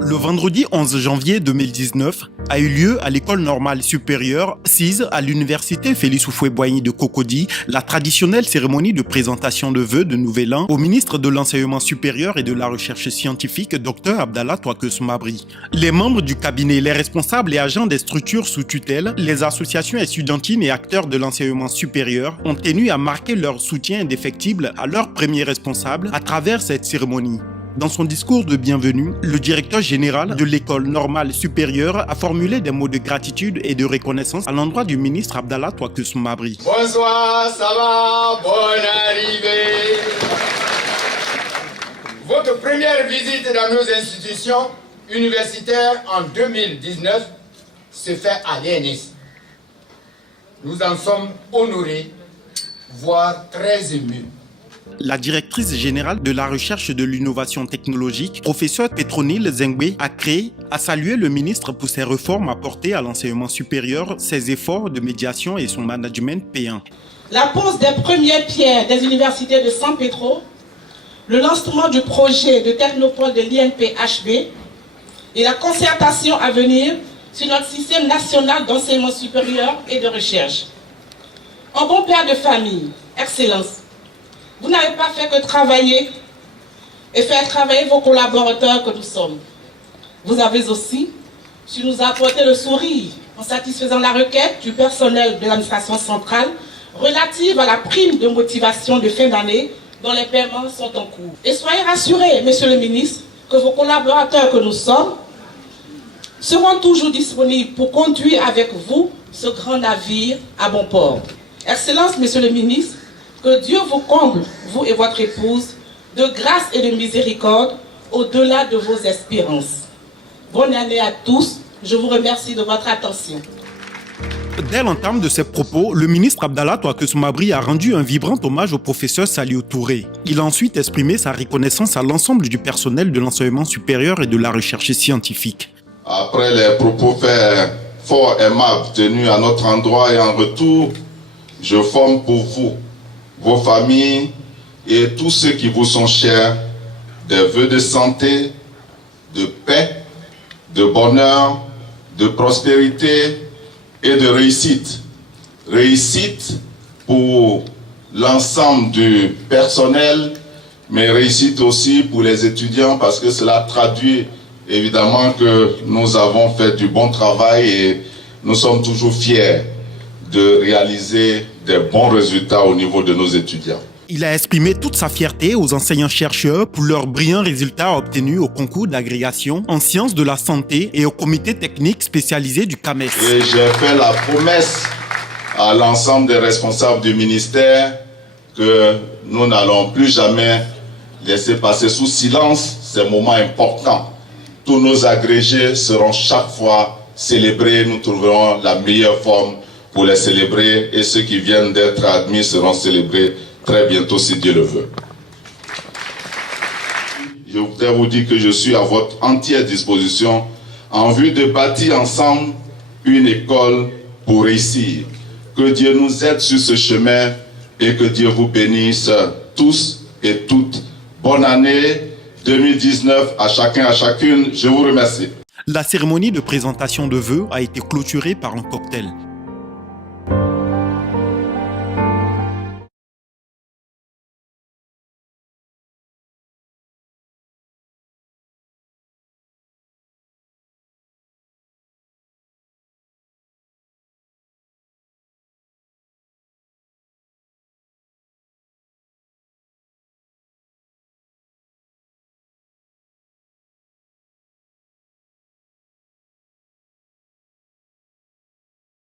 Le vendredi 11 janvier 2019 a eu lieu à l'école normale supérieure CISE à l'université Félix Houphouët-Boigny de Cocody la traditionnelle cérémonie de présentation de vœux de Nouvel An au ministre de l'Enseignement supérieur et de la Recherche scientifique Dr Abdallah Touakeus Mabri. Les membres du cabinet, les responsables et agents des structures sous tutelle, les associations étudiantines et acteurs de l'enseignement supérieur ont tenu à marquer leur soutien indéfectible à leur premier responsable à travers cette cérémonie. Dans son discours de bienvenue, le directeur général de l'école normale supérieure a formulé des mots de gratitude et de reconnaissance à l'endroit du ministre Abdallah Touakeus Mabri. Bonsoir, ça va? Bonne arrivée! Votre première visite dans nos institutions universitaires en 2019 se fait à l'ENS. Nous en sommes honorés, voire très émus. La directrice générale de la recherche et de l'innovation technologique, professeure Petronille Zengwe, a salué le ministre pour ses réformes apportées à l'enseignement supérieur, ses efforts de médiation et son management payant. La pose des premières pierres des universités de San Pedro, le lancement du projet de technopole de l'INPHB et la concertation à venir sur notre système national d'enseignement supérieur et de recherche. En bon père de famille, Excellence, vous n'avez pas fait que travailler et faire travailler vos collaborateurs que nous sommes. Vous avez aussi su nous apporter le sourire en satisfaisant la requête du personnel de l'administration centrale relative à la prime de motivation de fin d'année dont les paiements sont en cours. Et soyez rassurés, Monsieur le ministre, que vos collaborateurs que nous sommes seront toujours disponibles pour conduire avec vous ce grand navire à bon port. Excellence, Monsieur le ministre, que Dieu vous comble, vous et votre épouse, de grâce et de miséricorde au-delà de vos espérances. Bonne année à tous. Je vous remercie de votre attention. Dès l'entame de ses propos, le ministre Abdallah Touakeus Mabri a rendu un vibrant hommage au professeur Saliou Touré. Il a ensuite exprimé sa reconnaissance à l'ensemble du personnel de l'enseignement supérieur et de la recherche scientifique. Après les propos faits forts et aimables tenus à notre endroit et en retour, je forme pour vous, vos familles et tous ceux qui vous sont chers, des vœux de santé, de paix, de bonheur, de prospérité et de réussite. Réussite pour l'ensemble du personnel, mais réussite aussi pour les étudiants parce que cela traduit évidemment que nous avons fait du bon travail et nous sommes toujours fiers de réaliser des bons résultats au niveau de nos étudiants. Il a exprimé toute sa fierté aux enseignants-chercheurs pour leurs brillants résultats obtenus au concours d'agrégation en sciences de la santé et au comité technique spécialisé du CAMES. Et j'ai fait la promesse à l'ensemble des responsables du ministère que nous n'allons plus jamais laisser passer sous silence ces moments importants. Tous nos agrégés seront chaque fois célébrés, nous trouverons la meilleure forme pour les célébrer et ceux qui viennent d'être admis seront célébrés très bientôt si Dieu le veut. Je voudrais vous dire que je suis à votre entière disposition en vue de bâtir ensemble une école pour réussir. Que Dieu nous aide sur ce chemin et que Dieu vous bénisse tous et toutes. Bonne année 2019 à chacun, à chacune. Je vous remercie. La cérémonie de présentation de vœux a été clôturée par un cocktail.